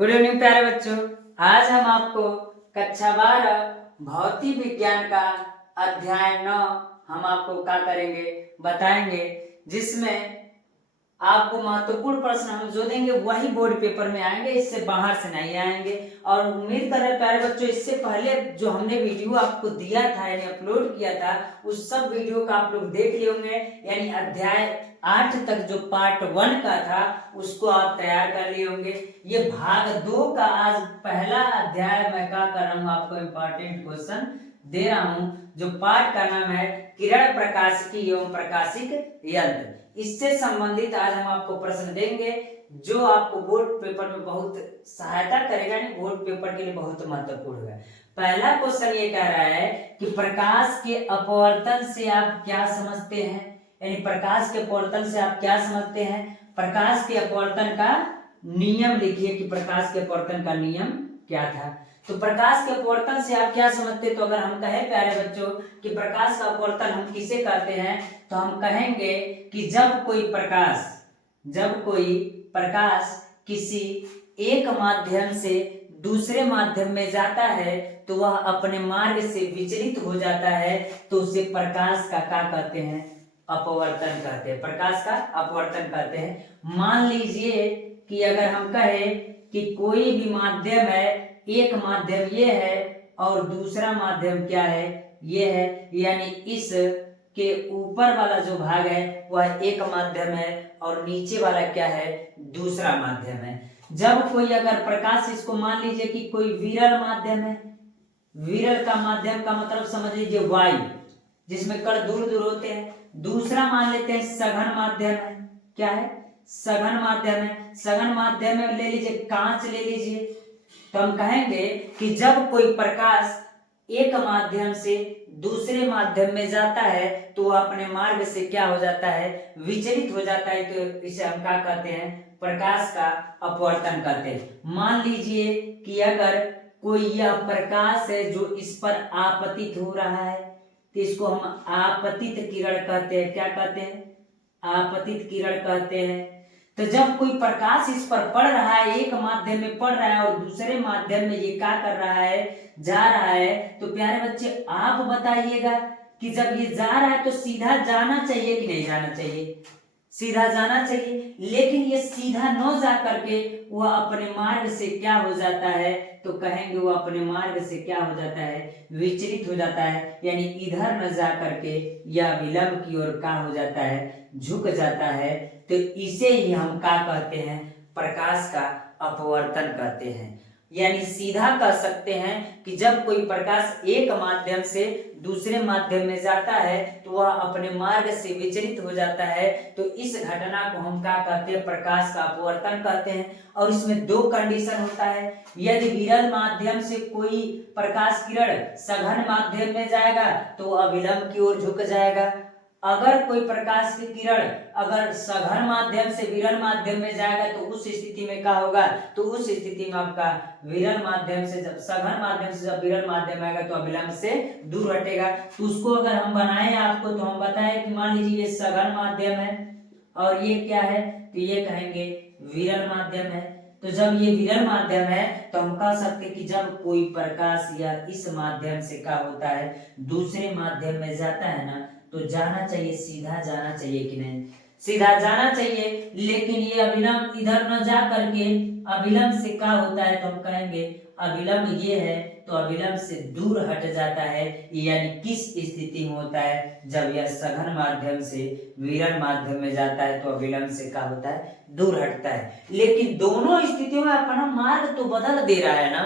Good evening प्यारे बच्चों। आज हम आपको कक्षा 12 भौतिक विज्ञान का अध्याय 9 हम आपको क्या करेंगे बताएंगे, जिसमें आपको महत्वपूर्ण प्रश्न हम जो देंगे वही बोर्ड पेपर में आएंगे, इससे बाहर से नहीं आएंगे। और उम्मीद कर रहे हैं प्यारे बच्चों, इससे पहले जो हमने वीडियो आपको दिया था यानी अपलोड किया था उस सब वीडियो का आप लोग देख लिए होंगे। यानी अध्याय 8 तक जो पार्ट 1 का था उसको आप तैयार कर लिए होंगे। ये भाग 2 का आज पहला अध्याय मैं क्या कर रहा हूँ, आपको इम्पोर्टेंट क्वेश्चन दे रहा हूँ। जो पाठ का नाम है किरण प्रकाशिकी एवं प्रकाशिक यंत्र। इससे संबंधित आज हम आपको प्रश्न देंगे जो आपको बोर्ड पेपर में बहुत सहायता करेगा, यानी बोर्ड पेपर के लिए बहुत महत्वपूर्ण है। पहला क्वेश्चन ये कह रहा है कि प्रकाश के अपवर्तन से आप क्या समझते हैं। यानी प्रकाश के अपवर्तन से आप क्या समझते हैं। प्रकाश के अपवर्तन का नियम लिखिए कि प्रकाश के अपवर्तन का नियम क्या था। तो प्रकाश के अपवर्तन से आप क्या समझते, तो अगर हम कहें प्यारे बच्चों कि प्रकाश का अपवर्तन हम किसे कहते हैं, तो हम कहेंगे कि जब कोई प्रकाश किसी एक माध्यम से दूसरे माध्यम में जाता है तो वह अपने मार्ग से विचलित हो जाता है, तो उसे प्रकाश का क्या कहते हैं, अपवर्तन कहते हैं। प्रकाश का अपवर्तन कहते हैं। मान लीजिए कि अगर हम कहें कि कोई भी माध्यम है, एक माध्यम ये है और दूसरा माध्यम क्या है, ये है, यानी इस के ऊपर वाला जो भाग है वह एक माध्यम है और नीचे वाला क्या है, दूसरा माध्यम है। जब कोई अगर प्रकाश, इसको मान लीजिए कि कोई विरल माध्यम है, विरल का माध्यम का मतलब समझ लीजिए वायु, जिसमें कण दूर दूर होते हैं। दूसरा मान लेते हैं सघन माध्यम है, क्या है, सघन माध्यम है। सघन माध्यम में ले लीजिए कांच ले लीजिए, तो हम कहेंगे कि जब कोई प्रकाश एक माध्यम से दूसरे माध्यम में जाता है तो वह अपने मार्ग से क्या हो जाता है, विचलित हो जाता है। तो इसे हम क्या कहते हैं, प्रकाश का अपवर्तन कहते हैं। मान लीजिए कि अगर कोई यह प्रकाश है जो इस पर आपतित हो रहा है तो इसको हम आपतित किरण कहते हैं। क्या कहते हैं, आपतित किरण कहते हैं। तो जब कोई प्रकाश इस पर पड़ रहा है, एक माध्यम में पड़ रहा है और दूसरे माध्यम में ये क्या कर रहा है, जा रहा है, तो प्यारे बच्चे आप बताइएगा कि जब ये जा रहा है तो सीधा जाना चाहिए कि नहीं जाना चाहिए, सीधा जाना चाहिए। लेकिन ये सीधा न जा करके वह अपने मार्ग से क्या हो जाता है, तो कहेंगे वो अपने मार्ग से क्या हो जाता है, विचलित हो जाता है। यानी इधर न जा करके यह विलंब की ओर क्या हो जाता है, झुक जाता है। तो इसे ही हम क्या कहते हैं, प्रकाश का अपवर्तन कहते हैं। यानी सीधा कह सकते हैं कि जब कोई प्रकाश एक माध्यम से दूसरे माध्यम में जाता है तो वह अपने मार्ग से विचलित हो जाता है। तो इस घटना को हम क्या कहते हैं, प्रकाश का अपवर्तन कहते हैं। और इसमें दो कंडीशन होता है। यदि विरल माध्यम से कोई प्रकाश किरण सघन माध्यम में जाएगा तो वह अविलंब की ओर झुक जाएगा। अगर कोई प्रकाश की किरण अगर सघन माध्यम से विरल माध्यम में जाएगा तो उस स्थिति में क्या होगा, तो उस स्थिति में आपका विरल माध्यम से जब सघन माध्यम से जब विरल माध्यम आएगा तो अविलंब से दूर हटेगा। तो उसको अगर हम बनाए आपको, तो हम बताएं कि मान लीजिए ये सघन माध्यम है और ये क्या है, तो ये कहेंगे विरल माध्यम है। तो जब ये विरल माध्यम है तो हम कह सकते हैं कि जब कोई प्रकाश या इस माध्यम से क्या होता है, दूसरे माध्यम में जाता है ना, तो जाना चाहिए, सीधा जाना चाहिए कि नहीं, सीधा जाना चाहिए। लेकिन ये अविलंब इधर न जा करके अविलंब से क्या होता है, तो हम कहेंगे अविलंब ये है तो अविलंब से दूर हट जाता है। यानी किस स्थिति में होता है, जब यह सघन माध्यम से विरल माध्यम में जाता है तो अविलंब से क्या होता है, दूर हटता है। लेकिन दोनों स्थितियों में अपना मार्ग तो बदल दे रहा है ना,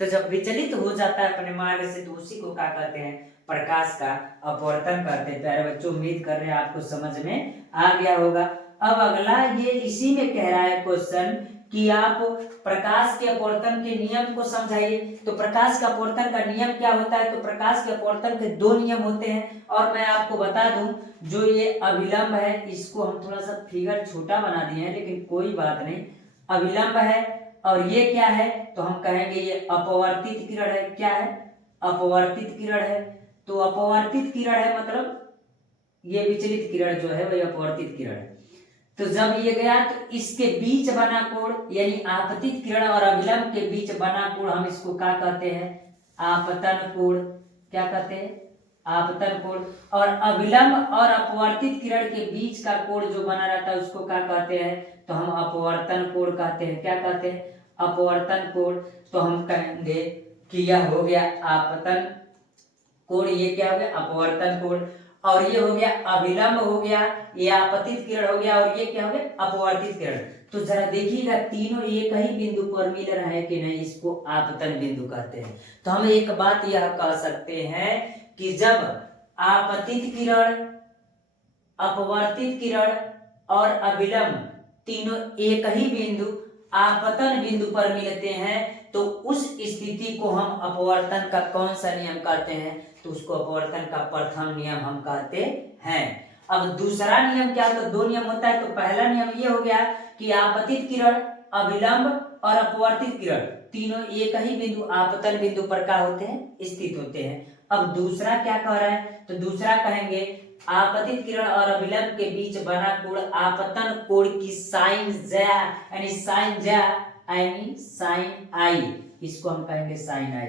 तो जब विचलित हो जाता है अपने मार्ग से तो उसी को क्या कहते हैं, प्रकाश का अपवर्तन करते हैं। प्यारे बच्चों, उम्मीद कर रहे हैं आपको समझ में आ गया होगा। अब अगला ये इसी में कह रहा है क्वेश्चन कि आप प्रकाश के अपवर्तन के नियम को समझाइए। तो प्रकाश का अपवर्तन का नियम क्या होता है, तो प्रकाश के अपवर्तन के दो नियम होते हैं। और मैं आपको बता दूं, जो ये अविलंब है इसको हम थोड़ा सा फिगर छोटा बना दिए हैं, लेकिन कोई बात नहीं, अविलंब है। और ये क्या है, तो हम कहेंगे ये अपवर्तित किरण है। क्या है, अपवर्तित किरण है। तो अपवर्तित किरण है मतलब ये विचलित किरण जो है वही अपवर्तित किरण है। तो जब ये गया तो इसके बीच बना कोण यानी आपतित किरण और अभिलंब के बीच बना कोण हम इसको क्या कहते हैं? आपतन कोण। क्या कहते हैं? आपतन कोण। और अभिलंब और अपवर्तित किरण के बीच का कोण जो बना रहता है उसको क्या कहते हैं? तो हम अपवर्तन कोण कहते हैं। क्या कहते हैं? अपवर्तन कोण। तो हम कहेंगे कि यह हो गया आपतन कोण, ये क्या हो गया? अपवर्तन कोण। और ये हो गया अभिलंब हो गया, ये आपतित किरण हो गया, और ये क्या हो गया? अपवर्तित किरण। तो जरा देखिएगा तीनों एक ही बिंदु पर मिल रहा है कि नहीं, इसको आपतन बिंदु कहते हैं। तो हम एक बात यह कह सकते हैं कि जब आपतित किरण, अपवर्तित किरण और अभिलंब तीनों एक ही बिंदु आपतन बिंदु पर मिलते हैं तो उस स्थिति को हम अपवर्तन का कौन सा नियम कहते हैं? तो उसको अपवर्तन का प्रथम नियम हम कहते हैं। अब दूसरा नियम क्या होता है? दो नियम होता है। तो पहला नियम ये हो गया कि आपतित किरण, अभिलंब और अपवर्तित किरण तीनों एक ही बिंदु आपतन बिंदु पर क्या होते हैं? स्थित होते हैं। अब दूसरा क्या कह रहा है? तो दूसरा कहेंगे आपतित किरण और अभिलंब के बीच बना कोण आपतन कोण की साइन ज्या यानी साइन ज्या यानी साइन आई, इसको हम कहेंगे साइन आई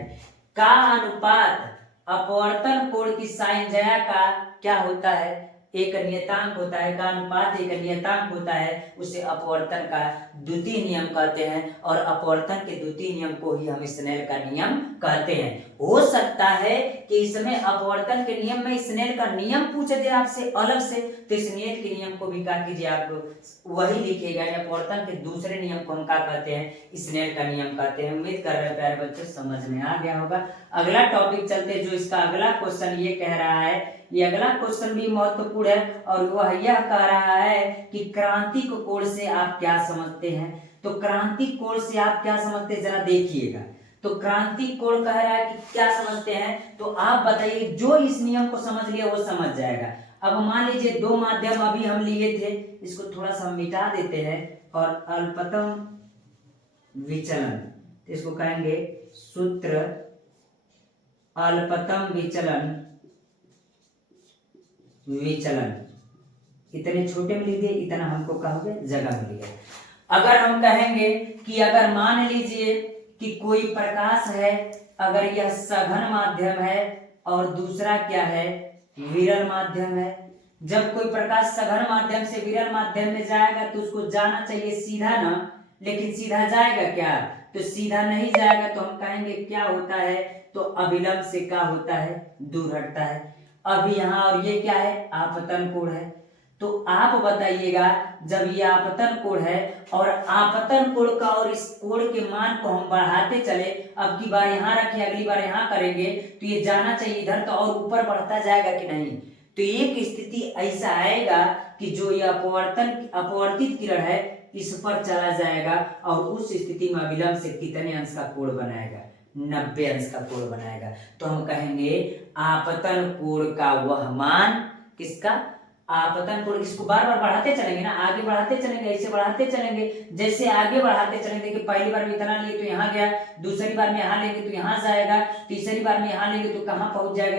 का अनुपात अपवर्तन कोण की साइन ज्या का क्या होता है? एक नियतांक होता है। का अनुपात एक नियतांक होता है, उसे अपवर्तन का द्वितीय नियम कहते हैं। और अपवर्तन के द्वितीय नियम को ही हम स्नेल का नियम कहते हैं। हो सकता है कि इसमें अपवर्तन के नियम में स्नेल का नियम पूछ दे आपसे अलग से, तो स्नेल के नियम को भी क्या कीजिए आप वही लिखिएगा। अपवर्तन के दूसरे नियम को हम क्या कहते हैं? स्नेल का नियम कहते हैं। उम्मीद कर रहे हैं प्यारे बच्चों समझ में आ गया होगा। अगला टॉपिक चलते, जो इसका अगला क्वेश्चन ये कह रहा है, ये अगला क्वेश्चन भी महत्वपूर्ण है और वह यह कह रहा है कि क्रांतिक कोण से आप क्या समझते हैं? तो क्रांतिक कोण से आप क्या समझते हैं जरा देखिएगा। तो क्रांतिक कोण कह रहा है कि क्या समझते हैं, तो आप बताइए। जो इस नियम को समझ लिया वो समझ जाएगा। अब मान लीजिए दो माध्यम अभी हम लिए थे, इसको थोड़ा सा मिटा देते हैं और अल्पतम विचलन, इसको कहेंगे सूत्र अल्पतम विचलन। इतने छोटे में लिख दिए, इतना हमको कहोगे जगह मिल गया। अगर हम कहेंगे कि अगर मान लीजिए कि कोई प्रकाश है, अगर यह सघन माध्यम है और दूसरा क्या है? विरल माध्यम है। जब कोई प्रकाश सघन माध्यम से विरल माध्यम में जाएगा तो उसको जाना चाहिए सीधा ना, लेकिन सीधा जाएगा क्या? तो सीधा नहीं जाएगा। तो हम कहेंगे क्या होता है? तो अभिलंब से क्या होता है? दूर हटता है। अभी यहाँ और ये क्या है? आपतन कोण है। तो आप बताइएगा जब ये आपतन कोण है और आपतन कोण का और इस कोण के मान को हम बढ़ाते चले, अब की बार यहाँ रखें अगली बार यहाँ करेंगे, तो ये जाना चाहिए इधर तो और ऊपर बढ़ता जाएगा कि नहीं? तो एक स्थिति ऐसा आएगा कि जो ये अपवर्तित किरण है इस पर चला जाएगा और उस स्थिति में अभिलंब से कितने अंश का कोण बनाएगा? 90 अंश का कोण बनाएगा। तो हम कहेंगे आपतन कोण का वह मान, किसका? आपतन कोण। इसको बार बार बढ़ाते चलेंगे ना, आगे बढ़ाते चलेंगे, ऐसे बढ़ाते चलेंगे। जैसे आगे बढ़ाते चलेंगे कि पहली बार में इतना लिए तो यहाँ गया, दूसरी बार में यहाँ लेंगे तो यहाँ जाएगा, तीसरी बार में यहाँ लेंगे तो कहाँ पहुंच जाएगा?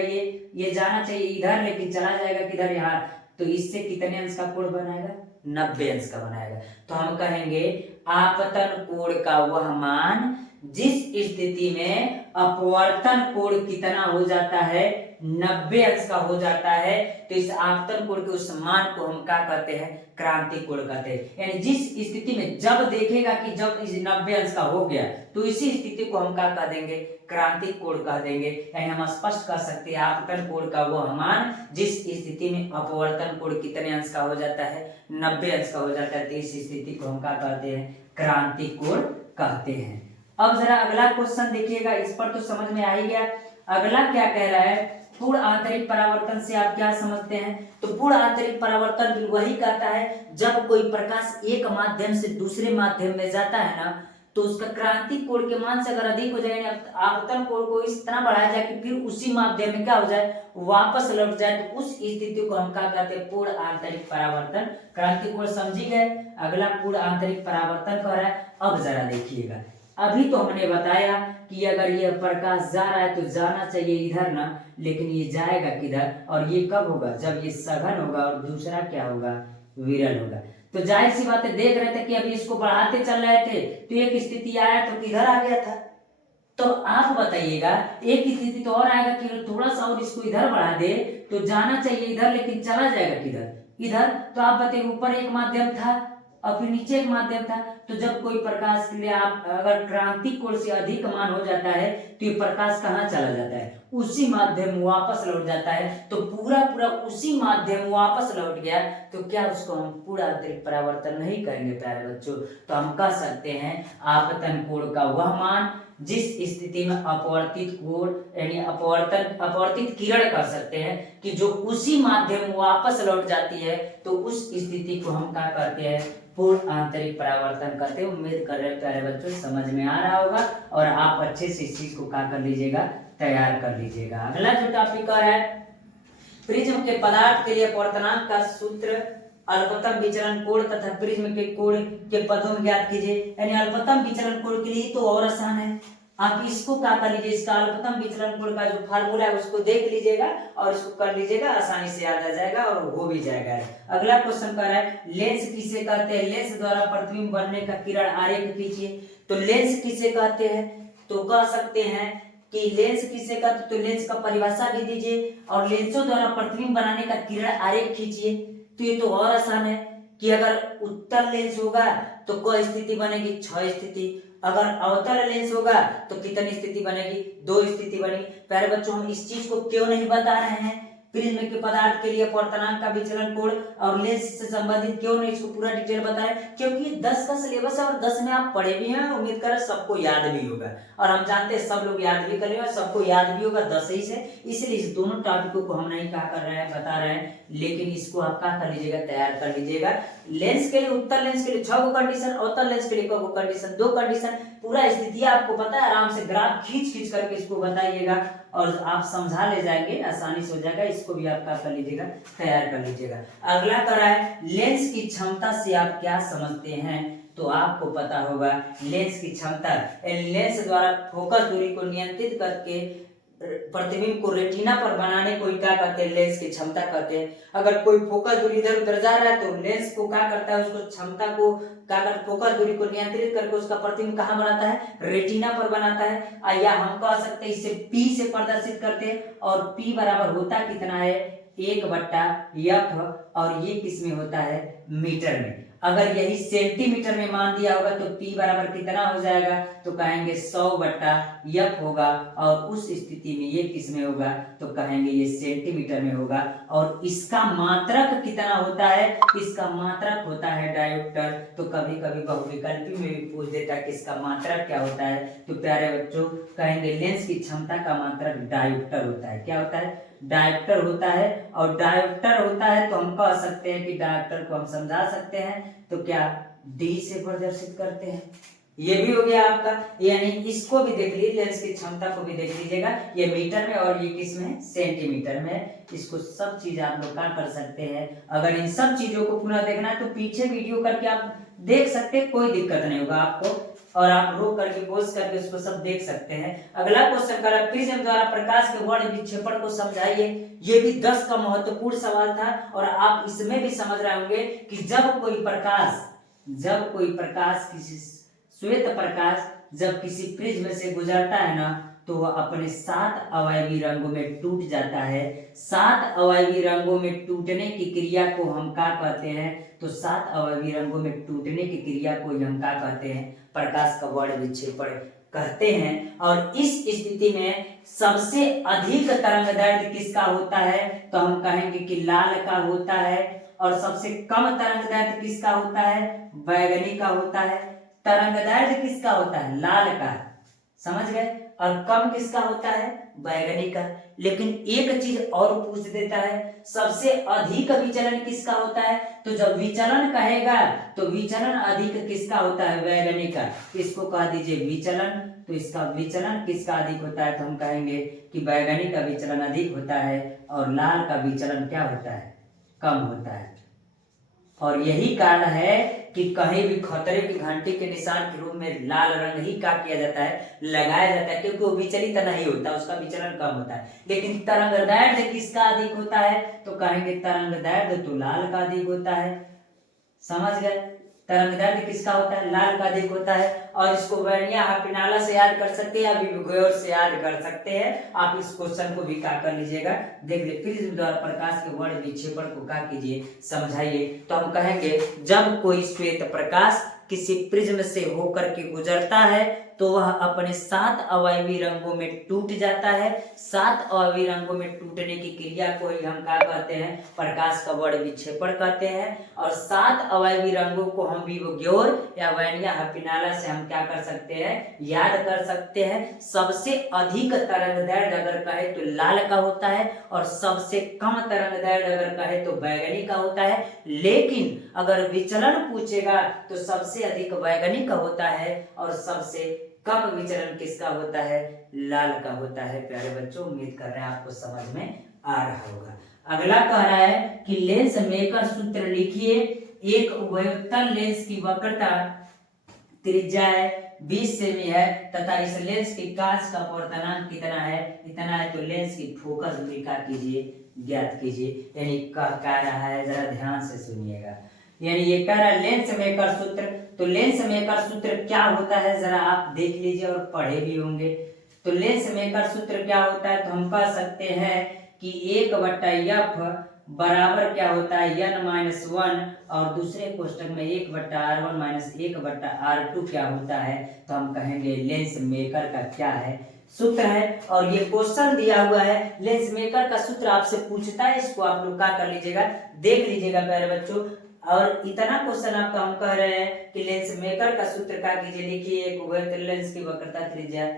ये जाना चाहिए इधर, लेकिन चला जाएगा किधर? यहाँ। तो इससे कितने अंश का कोण बनाएगा? 90 अंश का बनाएगा। तो हम कहेंगे आपतन कोण का वह मान जिस स्थिति में अपवर्तन कोण कितना हो जाता है? 90 अंश का हो जाता है। तो इस आपतन कोण के उस मान को हम क्या कहते हैं? क्रांतिक कोण कहते हैं। यानी जिस स्थिति में जब देखेगा कि जब इस 90 अंश का हो गया तो इसी स्थिति को हम क्या कह देंगे? क्रांतिक कोण कह देंगे। यानी हम स्पष्ट कर सकते हैं आपतन कोण का वह मान जिस स्थिति में अपवर्तन कोण कितने अंश का हो जाता है? 90 अंश का हो जाता है। तो इस स्थिति को हम क्या कहते हैं? क्रांतिक कोण कहते हैं। अब जरा अगला क्वेश्चन देखिएगा, इस पर तो समझ में आ ही गया। अगला क्या कह रहा है? पूर्ण आंतरिक परावर्तन से आप क्या समझते हैं? तो पूर्ण आंतरिक परावर्तन भी वही कहता है जब कोई प्रकाश एक माध्यम से दूसरे माध्यम में जाता है ना, तो उसका क्रांतिक कोण के मान से अगर अधिक हो जाए, आपतन कोण को इस तरह बढ़ाया जाए कि फिर उसी माध्यम में क्या हो जाए? वापस लौट जाए, तो उस स्थिति को हम क्या कहते हैं? पूर्ण आंतरिक परावर्तन। क्रांतिक कोण समझी गए। अगला पूर्ण आंतरिक परावर्तन कह रहा है। अब जरा देखिएगा, अभी तो हमने बताया कि अगर यह प्रकाश जा रहा है तो जाना चाहिए इधर ना, लेकिन ये जाएगा किधर? और ये कब होगा? जब ये सघन होगा और दूसरा क्या होगा? विरल होगा। तो जाहिर सी बात है, देख रहे थे कि अभी इसको बढ़ाते चल रहे थे तो एक स्थिति आया तो किधर आ गया था। तो आप बताइएगा, एक स्थिति तो और आएगा कि थोड़ा सा और इसको इधर बढ़ा दे तो जाना चाहिए इधर, लेकिन चला जाएगा किधर, इधर। तो आप बताइए, ऊपर एक माध्यम था और फिर नीचे एक माध्यम था, तो जब कोई प्रकाश के लिए आप अगर क्रांतिक कोण से अधिक मान हो जाता है तो ये प्रकाश कहाँ चला जाता है, उसी माध्यम में वापस लौट जाता है। तो पूरा पूरा उसी माध्यम में वापस लौट गया, तो क्या उसको हम पूरा अतिरिक्त परावर्तन नहीं कहेंगे प्यारे बच्चों। तो हम कह सकते हैं आपतन कोण का वह मान जिस स्थिति में अपवर्तित कोण यानी अपवर्तित किरण कर सकते हैं कि जो उसी माध्यम में वापस लौट जाती है, तो उस स्थिति को हम क्या कहते हैं, पूर्ण आंतरिक परावर्तन करते हैं। उम्मीद कर रहे हैं प्यारे बच्चों समझ में आ रहा होगा और आप अच्छे से इस चीज को क्या कर लीजिएगा, तैयार कर लीजिएगा। अगला जो टॉपिक है प्रिज्म के पदार्थ के लिए अपवर्तनांक का सूत्र अल्पतम विचलन कोण तथा प्रिज्म के कोण के पदों में ज्ञात कीजिए। यानी अल्पतम विचलन कोण के लिए तो और आसान है, आप इसको क्या कर लीजिए, इसका अल्पतम विचलन कोण का जो फार्मूला है उसको देख लीजिएगा और इसको कर लीजिएगा, आसानी से याद आ जाएगा और हो भी जाएगा। अगला क्वेश्चन कर रहा है लेंस किसे कहते हैं, लेंस द्वारा प्रतिबिंब बनने का किरण आरेख खींचिए। तो लेंस किसे कहते हैं, तो कह सकते हैं कि लेंस किसे कहते हैं, तो लेंस का परिभाषा भी दीजिए और लेंसों द्वारा प्रतिबिंब बनाने का किरण आरेख खींचिए। तो ये तो और आसान है कि अगर उत्तल लेंस होगा तो क स्थिति बनेगी 6 स्थिति, अगर अवतल लेंस होगा तो कितनी स्थिति बनेगी, 2 स्थिति बनेगी। प्यारे बच्चों हम इस चीज को क्यों नहीं बता रहे हैं, प्रिज्म के पदार्थ के लिए अपवर्तनांक का विचलन कोण और लेंस से संबंधित क्यों नहीं इसको पूरा डिटेल बताएं, क्योंकि 10 का सिलेबस है और 10 में आप पढ़े भी हैं, उम्मीद कर सबको याद भी होगा और हम जानते हैं सब लोग याद भी करेंगे और सबको याद भी होगा 10 ही से, इसलिए इस दोनों टॉपिकों को हम नहीं क्या कर रहे हैं, बता रहे हैं, लेकिन इसको आप क्या कर लीजिएगा, तैयार कर लीजिएगा। लेंस के लिए उत्तल लेंस के लिए 6 गो कंडीशन, अवतल लेंस के लिए गो कंडीशन, 2 कंडीशन, पूरा स्थिति आपको पता है, आराम से ग्राफ खींच खींच करके इसको बताइएगा और आप समझा ले जाएंगे, आसानी से हो जाएगा। इसको भी आप क्या कर लीजिएगा, तैयार कर लीजिएगा। अगला करा है लेंस की क्षमता से आप क्या समझते हैं, तो आपको पता होगा लेंस की क्षमता, लेंस द्वारा फोकस दूरी को नियंत्रित करके प्रतिबिंब को रेटिना पर बनाने को क्या कहते हैं, लेंस की क्षमता कहते हैं। अगर कोई फोकस दूरी इधर उधर जा रहा है तो लेंस को क्या करता है, उसको क्षमता को क्या करता है, फोकस दूरी को नियंत्रित करके उसका प्रतिबिंब कहाँ बनाता है, रेटिना पर बनाता है। या हम कह सकते हैं इसे P से प्रदर्शित करते हैं और P बराबर होता कितना है, 1/f और ये किस में होता है, मीटर में। अगर यही सेंटीमीटर में मान दिया होगा तो P बराबर कितना हो जाएगा, तो कहेंगे 100/f होगा और उस स्थिति में ये किस में होगा, तो कहेंगे ये सेंटीमीटर में होगा। और इसका मात्रक कितना होता है, इसका मात्रक होता है डायोप्टर। तो कभी कभी बहुविकल्पी में भी पूछ देता है कि इसका मात्रक क्या होता है, तो प्यारे बच्चों कहेंगे लेंस की क्षमता का मात्रक डायोप्टर होता है। क्या होता है, डायोप्टर होता है। और डायोप्टर होता है तो हम कह सकते हैं कि डायोप्टर को हम समझा सकते हैं तो क्या डी से प्रदर्शित करते हैं। ये भी हो गया आपका, यानी इसको भी देख लीजिए, लेंस की क्षमता को भी देख लीजिएगा, ये मीटर में और ये किस में, सेंटीमीटर में। इसको सब चीज आप लोग क्या कर सकते हैं, अगर इन सब चीजों को पुनः देखना है तो पीछे वीडियो करके आप देख सकते हैं, कोई दिक्कत नहीं होगा आपको, और आप रोक करके पॉज करके उसको सब देख सकते हैं। अगला क्वेश्चन करा प्रिज्म द्वारा प्रकाश के वर्ण विक्षेपण को समझाइए। ये भी 10 का महत्वपूर्ण सवाल था और आप इसमें भी समझ रहे होंगे कि जब कोई प्रकाश किसी श्वेत प्रकाश जब किसी प्रिज्म से गुजरता है ना, तो वह अपने 7 अवयवी रंगों में टूट जाता है। 7 अवयवी रंगों में टूटने की क्रिया को हम क्या कहते हैं, तो 7 अवयवी रंगों में टूटने की क्रिया को हम क्या कहते हैं, प्रकाश का वर्ण विक्षेपण कहते हैं। और इस स्थिति में सबसे अधिक तरंग दैर्ध्य किसका होता है, तो हम कहेंगे कि लाल का होता है। और सबसे कम तरंग दैर्ध्य किसका होता है, बैगनी का होता है। तरंग दैर्ध्य किसका होता है, लाल का, समझ गए, और कम किसका होता है, बैगनी का। लेकिन एक चीज और पूछ देता है, सबसे अधिक विचलन किसका होता है, तो जब विचलन कहेगा तो विचलन अधिक किसका होता है, बैगनी का। इसको कह दीजिए विचलन, तो इसका विचलन किसका अधिक होता है, तो हम कहेंगे कि बैगनी का विचलन अधिक होता है और लाल का विचलन क्या होता है, कम होता है। और यही कारण है कि कहीं भी खतरे की घंटी के निशान के रूप में लाल रंग ही क्या किया जाता है, लगाया जाता है, क्योंकि वो विचलित नहीं होता, उसका विचलन कम होता है। लेकिन तरंग दैर्ध्य किसका अधिक होता है, तो कहेंगे तरंग दैर्ध्य तो लाल का अधिक होता है। समझ गए। तरंगदैर्घ्य किसका होता है, लाल का अधिक होता है। और इसको वर्निया हाफिनाला से याद कर सकते हैं, विबग्योर से याद कर सकते हैं। आप इस क्वेश्चन को भी क्या कर लीजिएगा, देख ले। प्रिज्म द्वारा प्रकाश के वर्ण विक्षेपण को क्या कीजिए, समझाइए। तो हम कहेंगे जब कोई श्वेत प्रकाश किसी प्रिज्म से होकर के गुजरता है तो वह अपने 7 अवयवी रंगों में टूट जाता है। 7 अवयवी रंगों में टूटने की क्रिया को ही हम क्या कहते हैं, प्रकाश का वर्ण विक्षेपण कहते हैं। और 7 अवयवी रंगों को हम विबग्योर या वर्निया हाफिनाला से हम क्या कर सकते हैं, याद कर सकते हैं। सबसे अधिक तरंगदैर्घ्य अगर कहे तो लाल का होता है, और सबसे कम तरंगदैर्घ्य अगर कहे तो बैगनी का होता है। लेकिन अगर विचलन पूछेगा तो सबसे अधिक बैगनी का होता है और सबसे कम विचलन किसका होता है, लाल का होता है। प्यारे बच्चों, उम्मीद कर रहे हैं आपको समझ में आ रहा होगा। अगला कह रहा है कि लेंस मेकर सूत्र लिखिए। एक उभयोत्तल लेंस की वक्रता त्रिज्या 20 सेमी है तथा इस लेंस की कांच का अपवर्तनांक कितना है, इतना है। तो लेंस की फोकस दूरी का कीजिए, ज्ञात कीजिए। यानी कह रहा है, जरा ध्यान से सुनिएगा। यानी ये कह रहा है लेंस मेकर सूत्र। तो लेंस मेकर सूत्र क्या होता है, जरा आप देख लीजिए और पढ़े भी होंगे। तो लेंस मेकर सूत्र क्या होता है, तो हम कह सकते हैं कि 1/f बराबर क्या होता है, n-1, और दूसरे कोष्टक में 1/r1 - 1/r2 क्या होता है। तो हम कहेंगे लेंस मेकर का क्या है, सूत्र है। और ये क्वेश्चन दिया हुआ है, लेंस मेकर का सूत्र आपसे पूछता है, इसको आप लोग क्या कर लीजिएगा, देख लीजिएगा प्यारे बच्चों। और इतना क्वेश्चन आपका हम कह रहे हैं कि लेंस मेकर का सूत्र क्या कीजिए, लिखिए। एक उभयतल लेंस की वक्रता त्रिज्या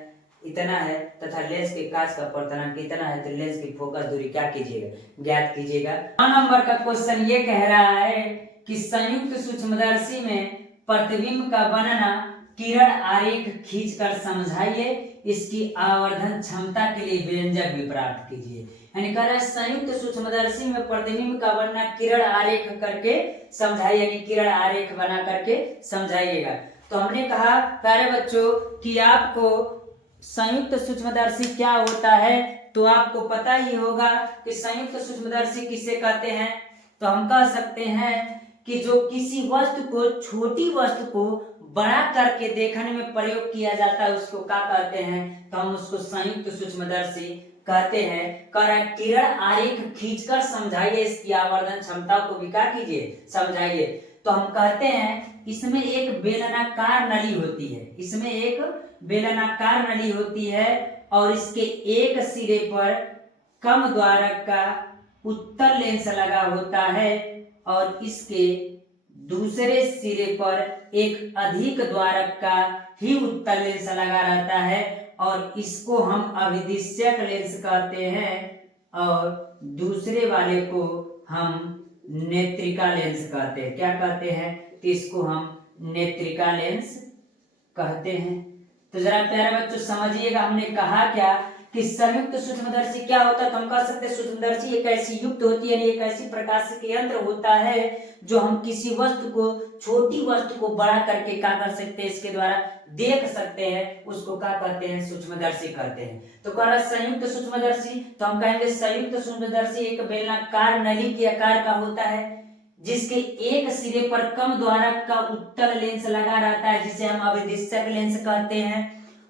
इतना है तथा लेंस के कांच का अपवर्तनांक कितना है। तो लेंस की फोकस दूरी क्या कीजिएगा, ज्ञात कीजिएगा। 9 नंबर का क्वेश्चन ये कह रहा है कि संयुक्त सूक्ष्मदर्शी में प्रतिबिंब का बनना किरण आरेख खींचकर समझाइए। इसकी आवर्धन क्षमता के लिए व्यंजक भी प्राप्त कीजिए। यानी कह रहा है संयुक्त सूक्ष्मदर्शी में प्रतिबिंब का बनना किरण आरेख करके समझाइए, यानी किरण आरेख बना करके समझाइएगा। तो हमने कहा प्यारे बच्चों कि आपको संयुक्त सूक्ष्मदर्शी क्या होता है, तो आपको पता ही होगा कि संयुक्त सूक्ष्मदर्शी किसे कहते हैं। तो हम कह सकते हैं कि जो किसी वस्तु को, छोटी वस्तु को बड़ा करके देखने में प्रयोग किया जाता है उसको क्या कहते हैं, तो हम उसको संयुक्त सूक्ष्मदर्शी कहते हैं। किरण आरेख खींचकर समझाइए, इसकी आवर्धन क्षमता को भी क्या कीजिए, समझाइए। तो हम कहते हैं इसमें एक बेलनाकार नली होती है, इसमें एक बेलनाकार नली होती है और इसके एक सिरे पर कम द्वारक का उत्तल लेंस लगा होता है और इसके दूसरे सिरे पर एक अधिक द्वारक का ही उत्तल लेंस लगा रहता है और इसको हम अभिदिश्यक लेंस कहते हैं और दूसरे वाले को हम नेत्रिका लेंस कहते हैं। क्या कहते हैं, तो इसको हम नेत्रिका लेंस कहते हैं। तो जरा प्यारे बच्चों समझिएगा, हमने कहा क्या कि संयुक्त सूक्ष्मदर्शी क्या होता है। तो हम कह सकते हैं सूक्ष्मदर्शी एक ऐसी युक्त होती है, एक ऐसी प्रकाशिक यंत्र होता है जो हम किसी वस्तु को, छोटी वस्तु को बड़ा करके क्या कर सकते हैं, इसके द्वारा देख सकते हैं, उसको क्या कहते हैं, सूक्ष्मदर्शी कहते हैं। तो कह रहा संयुक्त सूक्ष्मदर्शी, तो हम कहेंगे संयुक्त सूक्ष्मदर्शी एक बेलनाकार नली के आकार का होता है जिसके एक सिरे पर कम द्वारक का उत्तल लेंस लगा रहता है जिसे हम अभिदिश्यक लेंस कहते हैं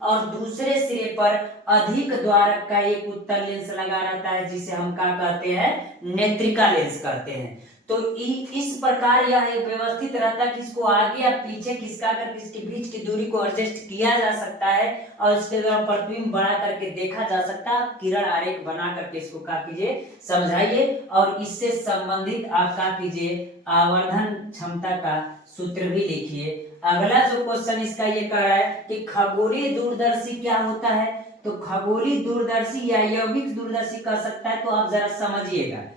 और दूसरे सिरे पर अधिक द्वारक का एक उत्तल लेंस लगा रहता है जिसे हम क्या कहते हैं, नेत्रिका लेंस कहते हैं। तो इस प्रकार यह व्यवस्थित रहता है कि इसको आगे या पीछे खिसका कर इसके बीच की दूरी को एडजस्ट किया जा सकता है और इसके द्वारा प्रतिबिंब बड़ा करके देखा जा सकता है। किरण आरेख बना करके इसको क्या कीजिए, समझाइए और इससे संबंधित आप क्या कीजिए, आवर्धन क्षमता का सूत्र भी लिखिए। अगला जो क्वेश्चन इसका ये कह रहा है कि खगोलीय दूरदर्शी क्या होता है। तो खगोलीय दूरदर्शी या यौगिक दूरदर्शी कह सकता है। तो आप जरा समझिएगा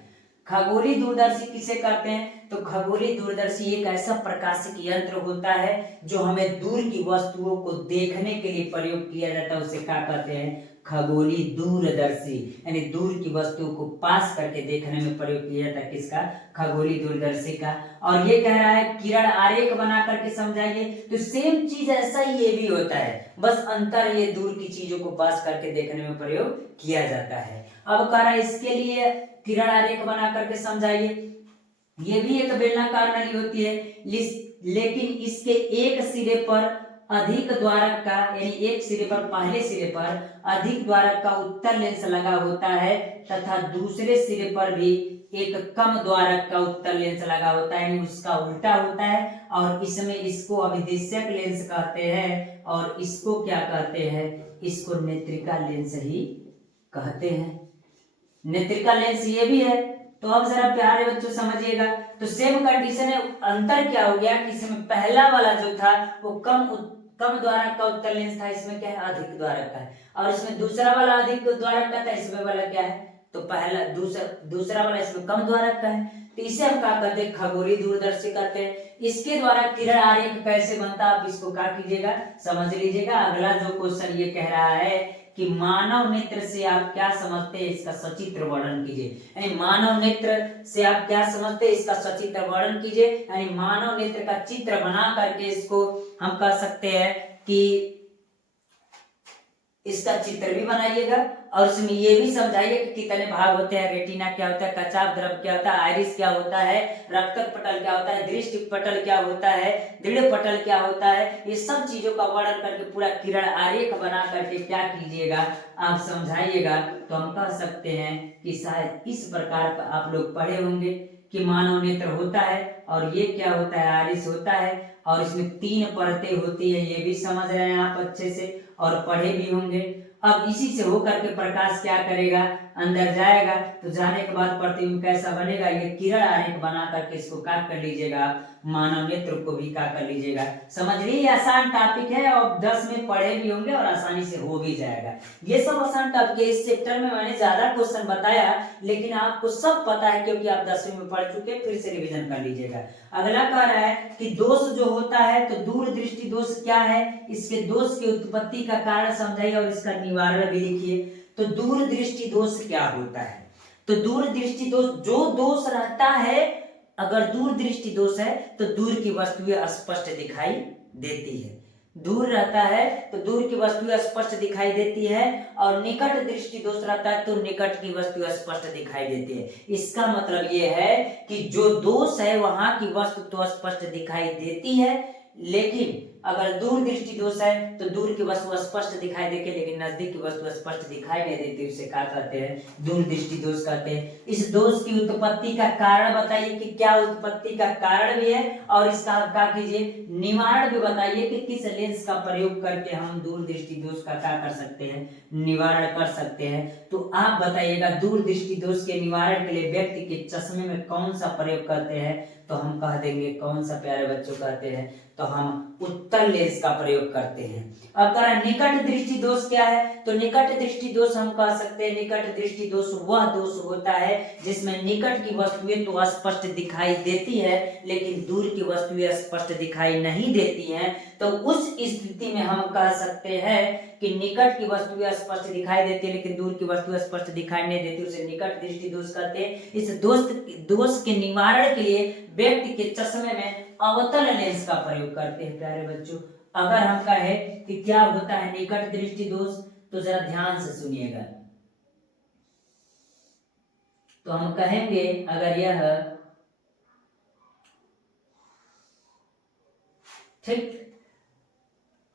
खगोलीय दूरदर्शी किसे कहते हैं। तो खगोलीय दूरदर्शी एक ऐसा प्रकाशिक यंत्र होता है जो हमें दूर की वस्तुओं को देखने के लिए प्रयोग किया जाता है, उसे क्या कहते हैं, खगोलीय दूरदर्शी। यानी दूर की वस्तुओं को पास करके देखने में प्रयोग किया जाता है, किसका, खगोलीय दूरदर्शी का। और ये कह रहा है किरण आरेख बना करके समझाइए। तो सेम चीज ऐसा ही ये भी होता है, बस अंतर ये दूर की चीजों को पास करके देखने में प्रयोग किया जाता है। अब कह रहा है इसके लिए किरण आरेख बना करके समझाइए। ये भी एक बेलनाकार नली होती है, लेकिन इसके एक सिरे पर अधिक द्वारक का, यानी एक सिरे पर, पहले सिरे पर अधिक द्वारक का उत्तल लेंस लगा होता है तथा दूसरे सिरे पर भी एक कम द्वारक का उत्तल लेंस लगा होता है, यानी उसका उल्टा होता है। और इसमें इसको अभिदिशक लेंस कहते हैं और इसको क्या कहते हैं, इसको नेत्रिका लेंस ही कहते हैं। नेत्रिका लेंस ये भी है। तो अब जरा प्यारे बच्चों समझिएगा, तो सेम कंडीशन है, अंतर क्या हो गया कि इसमें पहला वाला जो था वो कम द्वारक का उत्तल लेंस था, इसमें क्या है अधिक द्वारक का है, और इसमें दूसरा वाला अधिक द्वारक का था, इसमें वाला क्या है, तो पहला दूसरा वाला इसमें कम द्वारक का है। तो इसे हम क्या कहते हैं, खगोलीय दूरदर्शी कहते हैं। इसके द्वारा किरण आरेख कैसे बनता है, आप इसको क्या कीजिएगा, समझ लीजिएगा। अगला जो क्वेश्चन ये कह रहा है कि मानव नेत्र से आप क्या समझते हैं, इसका सचित्र वर्णन कीजिए। यानी मानव नेत्र से आप क्या समझते हैं, इसका सचित्र वर्णन कीजिए। यानी मानव नेत्र का चित्र बना करके इसको हम कह सकते हैं कि इसका चित्र भी बनाइएगा और उसमें ये भी समझाइए कि कितने भाग होते हैं, रेटिना क्या होता है, कचाप द्रव क्या होता है, आइरिस क्या होता है, रक्तक पटल क्या होता है, दृष्टि पटल क्या होता है, दृढ़ पटल क्या होता है, ये सब चीजों का वर्णन करके पूरा किरण आरेख बना करके क्या कीजिएगा, आप समझाइएगा। तो हम कह सकते हैं कि शायद इस प्रकार का आप लोग पढ़े होंगे कि मानव नेत्र होता है और ये क्या होता है, आइरिस होता है और इसमें 3 परतें होती है, ये भी समझ रहे हैं आप अच्छे से और पढ़े भी होंगे। अब इसी से होकर के प्रकाश क्या करेगा, अंदर जाएगा, तो जाने के बाद प्रतिबिंब कैसा बनेगा, ये किरण आरेख बना करके इसको क्या कर लीजिएगा, मानव नेत्र को भी क्या कर लीजिएगा। समझ लीजिए आसान टॉपिक है और 10 में पढ़े भी होंगे और आसानी से हो भी जाएगा। ये सब आसान टॉपिक है। इस चैप्टर में मैंने ज्यादा क्वेश्चन बताया लेकिन आपको सब पता है क्योंकि आप 10वीं में पढ़ चुके, फिर से रिविजन कर लीजिएगा। अगला कह रहा है कि दोष जो होता है, तो दूरदृष्टि दोष क्या है, इसके दोष की उत्पत्ति का कारण समझाइए और इसका निवारण भी लिखिए। तो दूरदृष्टि दोष क्या होता है, तो दूरदृष्टि दोष जो दोष रहता है, अगर दूरदृष्टि दोष है तो दूर की वस्तुएं स्पष्ट दिखाई देती है, दूर रहता है तो दूर की वस्तुएं स्पष्ट दिखाई देती है, और निकट दृष्टि दोष रहता है तो निकट की वस्तुएं स्पष्ट दिखाई देती है। इसका मतलब ये है कि जो दोष है वहां की वस्तु तो स्पष्ट दिखाई देती है, लेकिन अगर दूर दृष्टि दोष है तो दूर की वस्तु स्पष्ट दिखाई देती है लेकिन नजदीक की वस्तु स्पष्ट दिखाई नहीं देती, उसे क्या कहते हैं, दूर दृष्टि दोष कहते हैं। इस दोष की उत्पत्ति का कारण बताइए कि क्या उत्पत्ति का कारण भी है और इसका क्या कीजिए, निवारण भी बताइए कि किस लेंस का प्रयोग करके हम दूर दृष्टि दोष का क्या कर सकते हैं, निवारण कर सकते हैं। तो आप बताइएगा दूर दृष्टि दोष के निवारण के लिए व्यक्ति के चश्मे में कौन सा प्रयोग करते हैं, तो हम कह देंगे कौन सा प्यारे बच्चों कहते हैं, तो हम उत्तल लेंस का प्रयोग करते हैं। अब कह निकट दृष्टि दोष क्या है, तो निकट दृष्टि दोष हम कह सकते हैं, निकट दृष्टि दोष वह दोष होता है जिसमें निकट की वस्तुएं तो स्पष्ट दिखाई देती है लेकिन दूर की वस्तुएं स्पष्ट दिखाई नहीं देती हैं। तो उस स्थिति में हम कह सकते हैं कि निकट की वस्तुएं स्पष्ट दिखाई देती है लेकिन दूर की वस्तुएं स्पष्ट दिखाई नहीं देती, उसे निकट दृष्टि दोष कहते हैं। इस दोष के निवारण के लिए व्यक्ति के चश्मे में अवतल लेंस का प्रयोग करते हैं। प्यारे बच्चों, अगर हम कहें कि क्या होता है निकट दृष्टि दोष, तो जरा ध्यान से सुनिएगा। तो हम कहेंगे अगर यह ठीक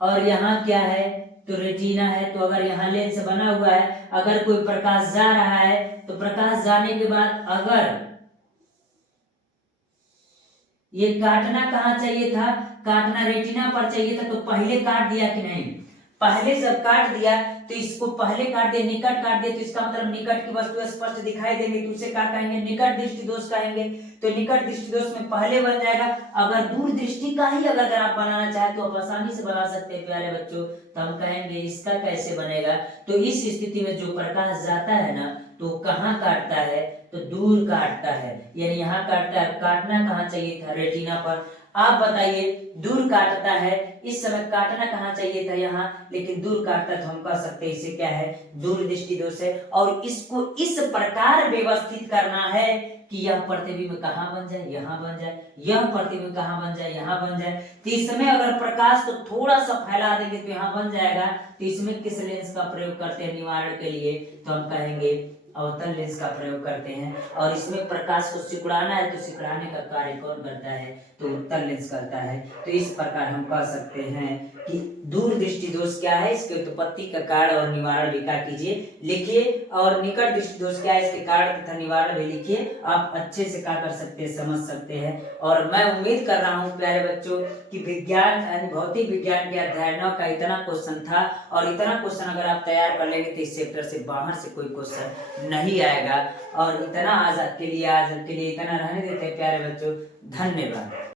और यहाँ क्या है, तो रेटिना है, तो अगर यहाँ लेंस बना हुआ है, अगर कोई प्रकाश जा रहा है तो प्रकाश जाने के बाद अगर ये काटना कहाँ चाहिए था, काटना रेटिना पर चाहिए था, तो पहले काट दिया कि नहीं, पहले जब काट दिया तो इसको पहले काट दिया, निकट काट दिया, तो इसका मतलब निकट की वस्तु स्पष्ट दिखाई देंगे, तो उसे क्या कहेंगे, निकट दृष्टि दोष कहेंगे। तो निकट दृष्टि दोष में पहले बन जाएगा। अगर दूर दृष्टि का ही अगर आप बनाना चाहे तो आप आसानी से बना सकते हैं प्यारे बच्चों। तो हम कहेंगे इसका कैसे बनेगा, तो इस स्थिति में जो प्रकाश जाता है ना तो कहाँ काटता है, तो दूर काटता है, यानी यहाँ काटता है। काटना कहाँ चाहिए था, रेटिना पर। आप बताइए दूर काटता है, इस समय काटना कहाँ चाहिए था, यहाँ, लेकिन दूर काटता, तो हम कह सकते हैं इसे क्या है, दूर दृष्टि दोष है। और इसको इस प्रकार व्यवस्थित करना है कि यह प्रतिबिंब कहाँ बन जाए, यहाँ बन जाए, यह प्रतिबिंब कहाँ बन जाए, यहाँ बन जाए। तो इसमें अगर प्रकाश को थोड़ा सा फैला देंगे तो यहाँ बन जाएगा। तो इसमें किस लेंस का प्रयोग करते हैं निवारण के लिए, तो हम कहेंगे अवतल लेंस का प्रयोग करते हैं। और इसमें प्रकाश को सिकुड़ाना है तो सिकुड़ाने का कार्य कौन करता है, तो उत्तल लेंस करता है। तो इस प्रकार हम कह सकते हैं कि दूर दृष्टि दोष क्या है, इसके उत्पत्ति का कारण और निवारण भी क्या कीजिए, लिखिए। और निकट दृष्टि दोष क्या है, इसके कारण तथा निवारण भी लिखिए। आप अच्छे से क्या कर सकते हैं, समझ सकते हैं। और मैं उम्मीद कर रहा हूँ प्यारे बच्चों कि विज्ञान यानी भौतिक विज्ञान के अध्याय 9 का इतना क्वेश्चन था, और इतना क्वेश्चन अगर आप तैयार कर लेंगे तो इस चैप्टर से बाहर से कोई क्वेश्चन नहीं आएगा। और इतना आज के लिए इतना रहने देते हैं प्यारे बच्चों। धन्यवाद।